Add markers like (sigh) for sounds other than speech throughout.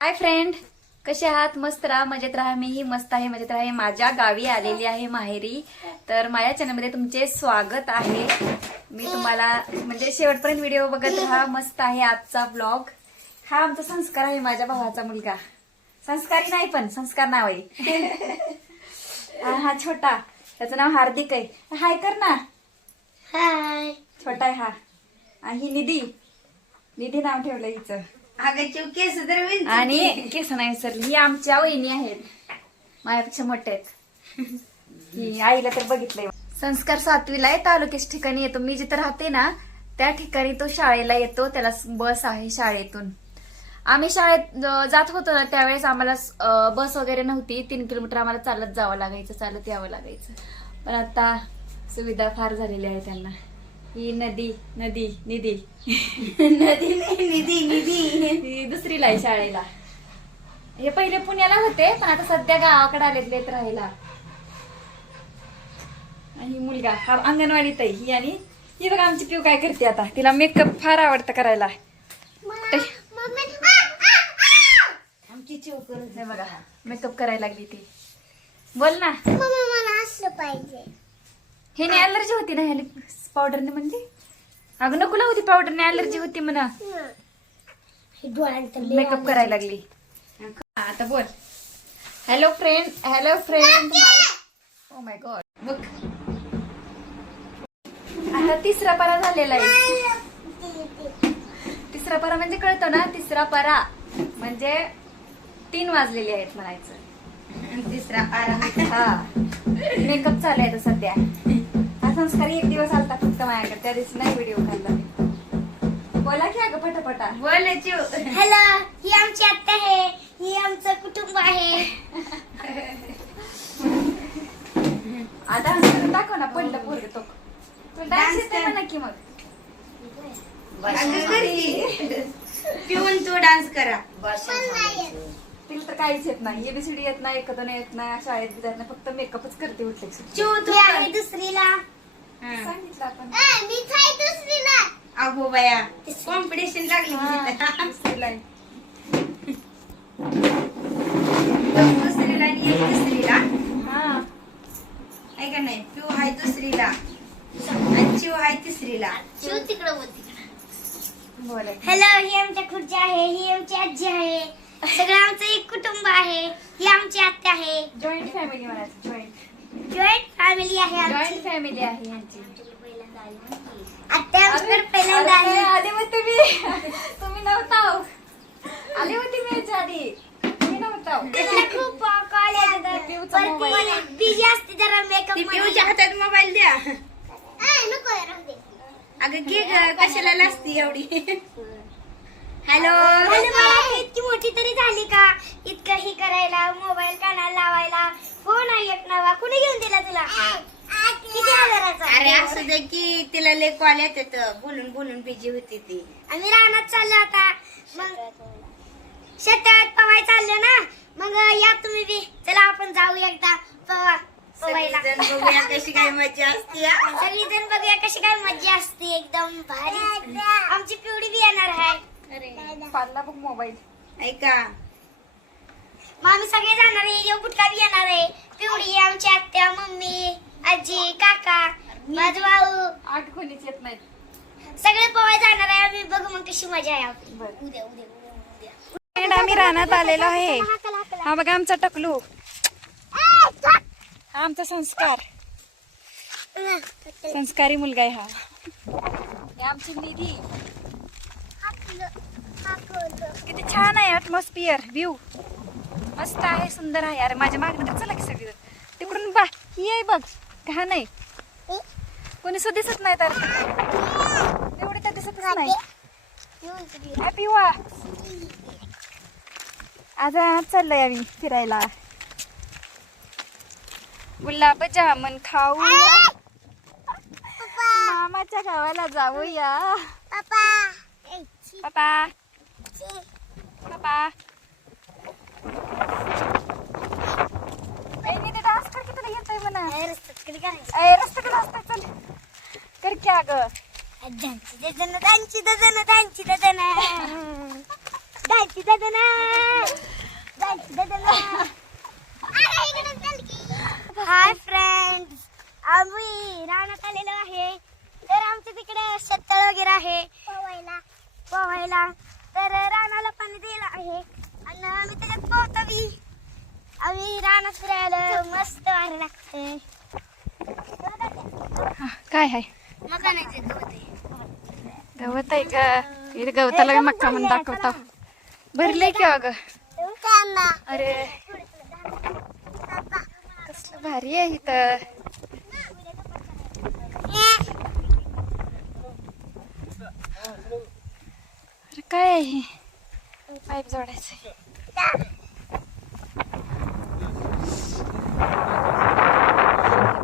Hi friend कसे आहात? मस्त राहा मजेत राहा मीही मस्त आहे मजेत राहा. माझ्या गावी आलेली आहे माहेरी. तर माझ्या चॅनलमध्ये तुमचे स्वागत आहे. मी तुम्हाला म्हणजे शेवटपर्यंत व्हिडिओ बघत राहा. मस्त आहे आजचा ब्लॉग हा आमचा संस्कार आहे माझ्या भावाचा मुलगा. संस्कारी नाही पण संस्कार नाव आहे. (laughs) हा छोटा. त्याचं नाव हार्दिक आहे. हाय कर ना. हाय. छोटा आहे हा. आणि ही निधी. निधी नाव ठेवलं हिचं. अगं चिव केस तर. आणि केस नाही विसरली ही आमच्या वहिनी आहेत. माझ्यापेक्षा मोठ्या आहेत. ही आईला तर बघितलंय. संस्कार सातवीला आहे तालुक्याच्या ठिकाणी येतो. मी जिथं राहते ना त्या ठिकाणी तो शाळेला येतो. त्याला बस आहे शाळेतून. आम्ही शाळेत अं, जात होतो ना त्यावेळेस आम्हाला अं, बस वगैरे नव्हती. तीन किलोमीटर आम्हाला चालत जावं लागायचं चालत यावं लागायचं. पण आता सुविधा फार झालेली आहे त्यांना. ही नदी नदी निधी. नदी नाही निधी निधी. ती दुसरीला आहे शाळेला. हे पहिले पुण्याला होते पण आता सध्या गावाकडे आलेले आहेत राहायला. आणि ही मुलगा हा अंगणवाडीत आहे ही आणि ही बघा आमची पिऊ काय करते आता. तिला मेकअप फार आवडतं करायला. ते- आमची चिव करत हे बघा मेकअप करायला लागली ती. बोल ना. मम्मा मला असलं पाहिजे. हे नाही अलर्जी होती ना ह्या पावडरने म्हणजे? अगं नको होती पावडरने अलर्जी होती म्हणा. हे मेकअप करायला लागली. आता बोल. Hello friend hello friend oh my god बघ. आता तिसरा पारा झालेला आहे. तिसरा पारा म्हणजे कळतो ना? तिसरा पारा म्हणजे तीन वाजलेले आहेत म्हणायचं. तिसरा पारा. हा. मेकअप चालू आहे आता सध्या. संस्कारी एक दिवस आलता फक्त माझ्याकडे त्या दिवशी नाही व्हिडिओ काढला मी. बोला की अगं पटापटा. बोल हॅलो ही आमची आत्या आहे. ही आमचं कुटुंब आहे. आता हसून दाखव ना पडलं पोरग तो. तुला डान्स येते. म्हणा की मग. पिऊन तू डान्स करा. तिला तर काहीच येत नाही. एबीसीडी येत नाही एकदा नाही येत नाही. शाळेत बी जात नाही. फक्त मेकअपच करते उठले तू दुसरीला. सांगितलं आपण. अगो बाया कॉम्पिटिशन लागली हा, तिथं. दुसरीला आहे. दुसरीला आणि एक तिसरीला. हा. आहे का नाही? पिऊ आहे दुसरीला. आणि चिव आहे तिसरीला. चिव तिकडं बोलते बोला हॅलो ही आमच्या खुर्ची आहे ही आमची आजी आहे. सगळं आमचं एक कुटुंब आहे. ही आमची आत्या आहे. जॉईंट फॅमिली म्हणायचं जॉईंट जॉईंट फॅमिली आहे आमची. जॉईंट फॅमिली आहे यांची आत्या आमच्याकडे पहिल्यांदा अरे, आली. आले होते मी. तुम्ही नव्हता. हो. आले होते मी याच्या आधी. तुम्ही नव्हता. हो. तिला खूप कॉल पिऊचा mobile. बिझी असते जरा मेकअप पिऊच्या हातात मोबाईल द्या. नको अगं घे ग कशाला लागती एवढी? हॅलो इतकी मोठी तरी झाली का? इतकं ही करायला मोबाईल कानाला लावायला. फोन आहे एक नवा कुणी घेऊन दिला तुला? किती हजाराचा? अरे असं दे की तिला लय कॉल येत बोलून बोलून बिजी होती ती. आम्ही रानात चाललो आता. मग शेतात पवाय चाललो ना? मग या तुम्ही बी. चला आपण जाऊ एकदा पवा पवायला. बघूया कशी काय मजा असते सगळी जण बघूया कशी काय मजा असते एकदम भारी. आमची पिवडी बी येणार आहे. पाडला बघ मोबाईल. ऐका. मग आम्ही सगळे जाणार आहे. यो बुटका बी येणार आहे. पिवडी आमची आत्या मम्मी आजी काका माझा भाऊ. आठ कोणीच येत नाहीत. सगळे पवाय जाणार आहे. आम्ही बघू मग कशी मजा आहे. आपली बरं. उद्या उद्या आम्ही रानात आलेलो आहे. हा बघा आमचा टकलू. हा आमचा संस्कार. संस्कारी मुलगा आहे हा. हे आमची निधी. किती छान आहे अटमॉस्फिअर व्ह्यू मस्त आहे सुंदर आहे. अरे माझ्या मागणं तर चला की सगळी तिकडून बा ही आहे बघ घाण आहे. कोणी सुद्धा दिसत नाही तर तेवढे तर दिसतच नाही. हॅपी वा. आज चाललोय आम्ही फिरायला. गुलाब जामन खाऊ मामाच्या गावाला जाऊया. पापा पापा डान्स कर येतोय म्हणा रस्त्यात कधी असतात चल. की अगं. दांची ददन दांची ददन दांची ददन दांची (laughs) ददन दांची ददन हाय फ्रेंड्स आम्ही रानात आलेलो आहे तर आमच्या तिकडे शेततळ वगैरे आहे पोवायला पोवायला तर रानाला पाणी दिलं आहे आणि आम्ही त्याच्यात पोहतो बी आम्ही रानात फिरायला मस्त वारं लागते काय आहे मका नाही गवत आहे का इथे गवताला मक्का म्हणून दाखवता भरले की अगं अरे कसलं भारी आहे इथं अरे काय आहे? पाईप जोडायचं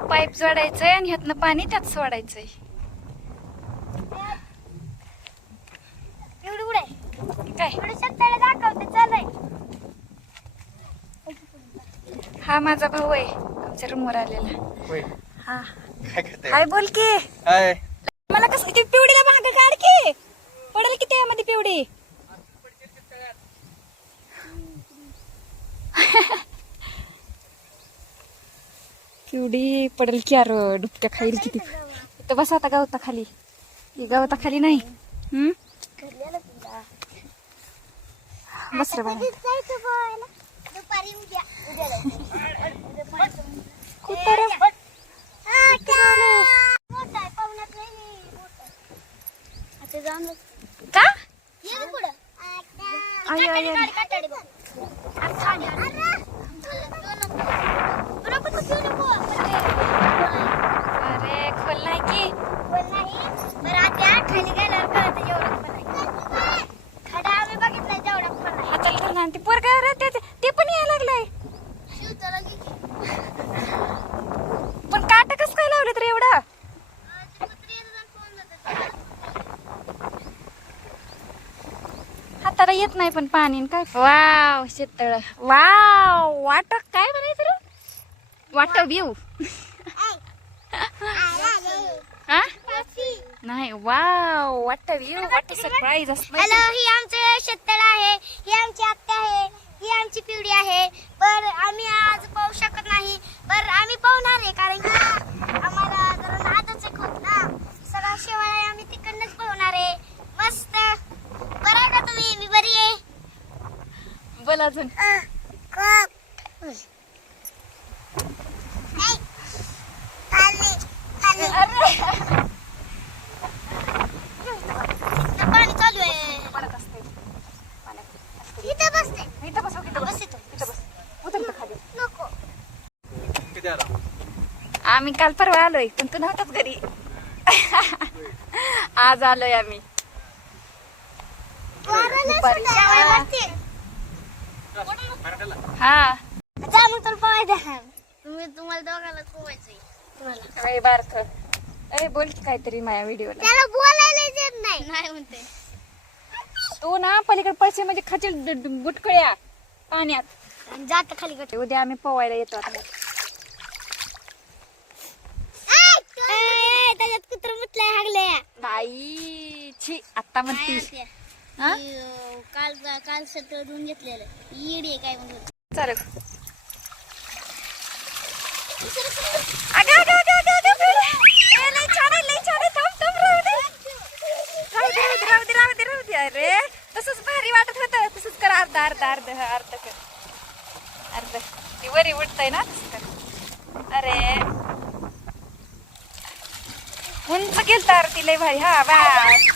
पाईप जोडायचंय आणि ह्यातनं पाणी त्यात सोडायचंय एवढं उडे काय एवढं शेततळ दाखवते चालय हा माझा भाऊ आहे. आमच्या रूमवर आलेला. होय. हा. काय करताय? हाय बोल की. हाय. मला कसं ती पिवडीला माग काढ की. पडेल की त्यामध्ये पिवडी? पिवडी पडेल की अर डुबक्या खाईल किती. इथं बस आता गवता खाली. ही गवता खाली नाही. हम्म? बस रे बाळा दुपारी उद्या का ये गं पुढं. आई, आई, आई. काटाडी, काटाडी बघ. आता आली, आली. नको, नको, पिऊ नको. अरे खोल नाही की बोल नाही. बरं, आता खाली गेल्यावर कळतं जेवढं खोल आहे. खडा आम्ही बघितलाय जेवढा खोल आहे. हाताला धरून आणि ती पोरगा रे ते ते पण यायला लागलंय शिवताला घे की. पण काट कसं काय लावलं तर एवढं आ, ते कुत्री येतात आणि पळून जातात. हाताला येत नाही पण पाणी काय? वाव शेततळ वाव वाट काय म्हणायचं रे? वाट व्ह्यू हा? नाही वाव वाट व्ह्यू वाट सरप्राईज असं हॅलो ही आमचं शेततळ आहे ही आमची आत्या आहे ही आमची पिवडी आहे. पर आम्ही आज पाहू शकत नाही पर आम्ही पाहणार आहे कारण की आम्हाला जरा नादच आहे खूप ना सगळा शेवाळा आहे आम्ही तिकडनंच पाहणार आहे मस्त बरं आहे का तुम्ही मी बरी आहे बोल अजून अ, खूप. ऐ, खाली, खाली. इथं पाणी चालू आहे पडत असते पाण्यात. इथं बसते इथं बस इथं बस बस इथं. इथं बस उतर इथं खाली नको किती आला आम्ही काल परवा आलोय पण तू नव्हताच घरी आज आलोय आम्ही हा. जा मग तर पोहायचं तुम्ही तुम्हाला दोघांना पोहायचंय तुम्हाला. अरे बारक. अरे बोल की काहीतरी माझ्या व्हिडिओला. त्याला बोलायला येत नाही. नाही म्हणते. तू ना पलीकडे पैसे म्हणजे ड- बुटकळ्या पाण्यात. जात खाली गट. उद्या आम्ही पोवायला येतो आता. त्याच्यात कुत्र मुतलाय हागले बाई छी आता म्हणती. हा? काल काल सत्र धुवून घेतलेलं. इडी काय म्हणून. चालू. अगं, राहू दे. राहू दे, राहू दे, अरे तसंच भारी वाटत होतं. तसंच कर अर्ध अर्ध अर्ध हा, अर्ध कर. अर्ध. ती वरी उठतय ना तसं कर. अरे. उंच गेलत ती लय भारी हा बस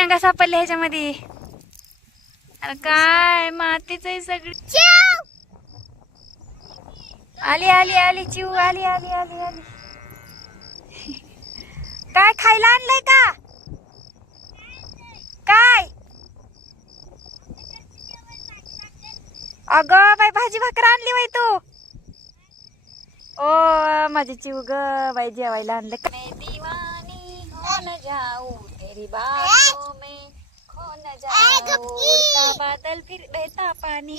शेंगा सापडल्या ह्याच्यामध्ये. अरे काय मातीच आहे सगळी. आली आली आली चिऊ आली आली आली आली. काय खायला आणलंय का? काय? अगं बाई भाजी भाकर आणली बाई तू. ओ माझी चिव ग बाई जेवायला आणलं. का जाऊ तेरी बातों में खो न जाऊ उड़ता बादल फिर बहता पानी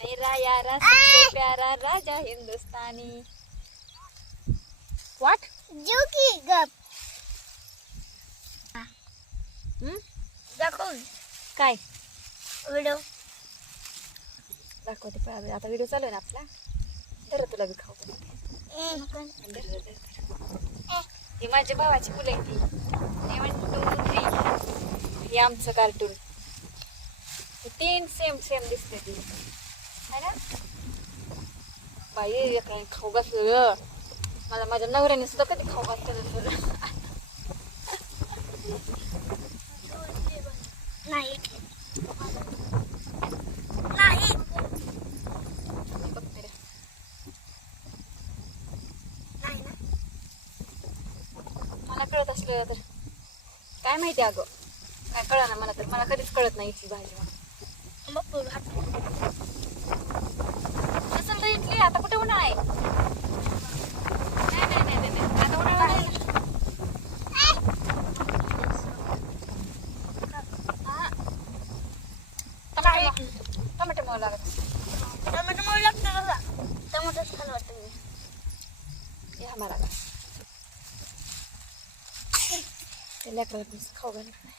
मेरा यारा सबसे प्यारा राजा हिंदुस्तानी। व्हाट काय? दाखवते पहा, आता व्हिडिओ चालू आहे ना आपला. तर तुला बी खाऊ धर, धर, धर, धर. ही माझ्या भावाची मुलं आहे ती. वन टू थ्री हे आमचं कार्टून तीन सेम सेम दिसते ती. है ना? बाई एका खाऊ घातलं मला माझ्या नवऱ्याने सुद्धा कधी खाऊ घातलं नाही नाही बघते रे. नाही ना मला कळत असलं तर काय माहिती अगं? काय कळा ना मला तर. मला कधीच कळत नाही इथली भाजी. मग तू तर इथली आता कुठे उन्हाळा आहे? नाही नाही नाही नाही आता उन्हाळा नाही. टमाटे टमाटे मोल लागत. मला बघा. टमाटर छान वाटतं. मी हे आम्हाला का ते लेकराला पण खाऊ घालत नाही.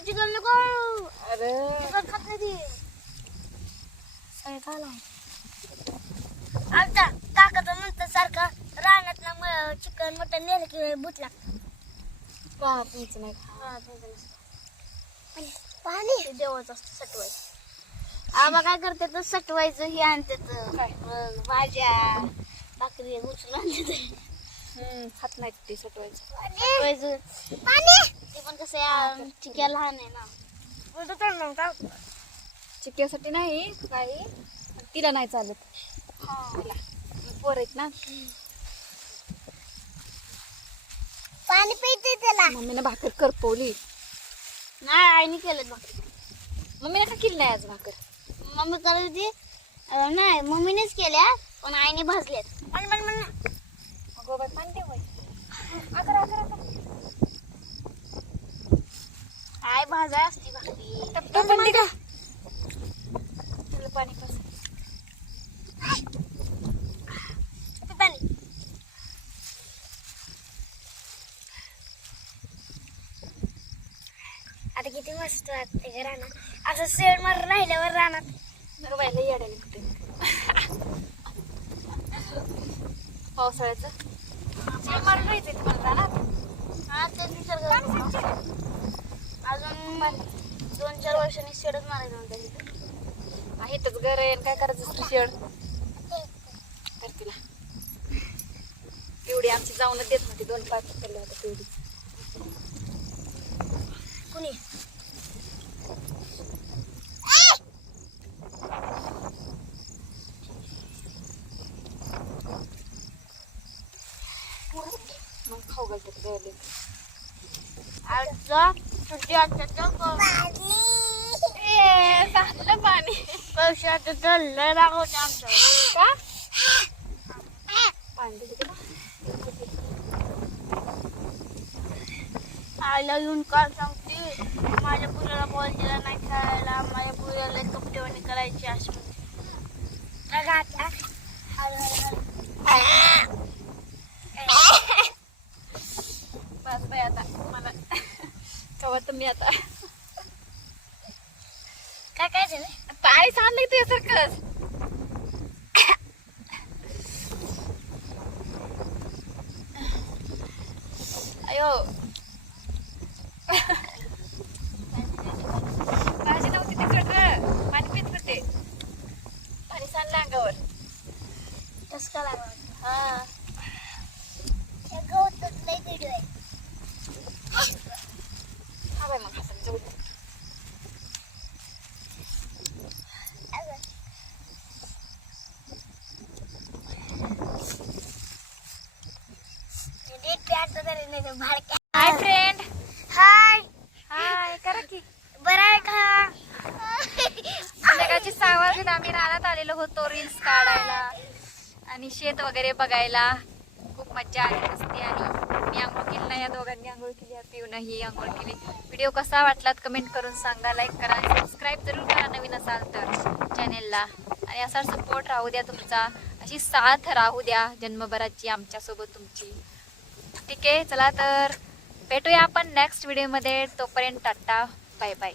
चिकन नको अरे चिकन खात नाही सगळं खायला आमच्या काकाचा नंतर सारखं रानात चिकन मटन नेलं की भूत लागतं बापीचं नाही खा. हा, ते तर नसतं. पाणी देवाचं असतं सटवायचं आबा काय करते तर सटवायचं हे आणते काय? भाज्या भाकरी नाही ते सटवायचं. ते पण कसं या चिक्या लहान आहे ना. चिक्क्यासाठी नाही काही. तिला नाही चालत. पोर आहेत ना. पाणी पिते त्याला. मम्मीने भाकर करपवली नाही आईने केलं बघ मम्मीने का केली नाही आज भाकर? मम्मी करत होती. नाही मम्मीनेच केल्या पण आईने भाजल्यात. पण पण पण अगो बाई पाणी बाई. अगर अगर अगर आई भाजाय असते भाकरी. टप टप बंदी का तुला पाणी पाणी. आता किती मस्त वाटते का रानात असं शेड मारून राहिल्यावर रानात अगं बाई लई येड्याने कुठे पावसाळ्याचं शेण मारून राहायचंय तुम्हाला रानात हा ते निसर्ग अजून दोन चार वर्षांनी शेडच मारायचं म्हणतात आहे तर घर आहे काय करायचं शेड? तर तिला. पिवडी आमची जाऊनच देत नव्हती दोन पाच केलं होतं पिवडी कुणी? मग खाऊ घालतात गळले आजचा चांगलं पाणी. पैशाचं तर लय दाखवते आमच्यावर का? आईला येऊन काल सांगते माझ्या पुराला बॉल दिला नाही खेळायला माझ्या पुराला कपडेवाणी करायची अशी म्हणते. अगं आता. हळू हळू बस बाई आता. काय काय झालं पाणी सांगलं तुझ्यासारखंच. अयो भाजी नव्हती ते सगळं पाणी पित होते पाणी सांडलं अंगावर टसका लागला हा गवतात लय व्हिडिओ आहे हा बाई मग हातात जाऊ दे. हाय फ्रेंड हाय हाय करा की. बरं आहे का? संध्याकाळची सहा आम्ही रानात आलेलो होतो रील्स काढायला. आणि शेत वगैरे बघायला. खूप मज्जा आली मस्ती आली. मी आंघोळ केली नाही या दोघांनी आंघोळ केली या पिऊन ही आंघोळ केली. व्हिडिओ कसा वाटलात कमेंट करून सांगा लाईक करा आणि सबस्क्राईब जरूर करा नवीन असाल तर चॅनेलला आणि असा सपोर्ट राहू द्या तुमचा. अशी साथ राहू द्या जन्मभराची आमच्यासोबत तुमची. ठीक आहे चला तर भेटूया आपण नेक्स्ट व्हिडिओमध्ये तोपर्यंत टाटा बाय बाय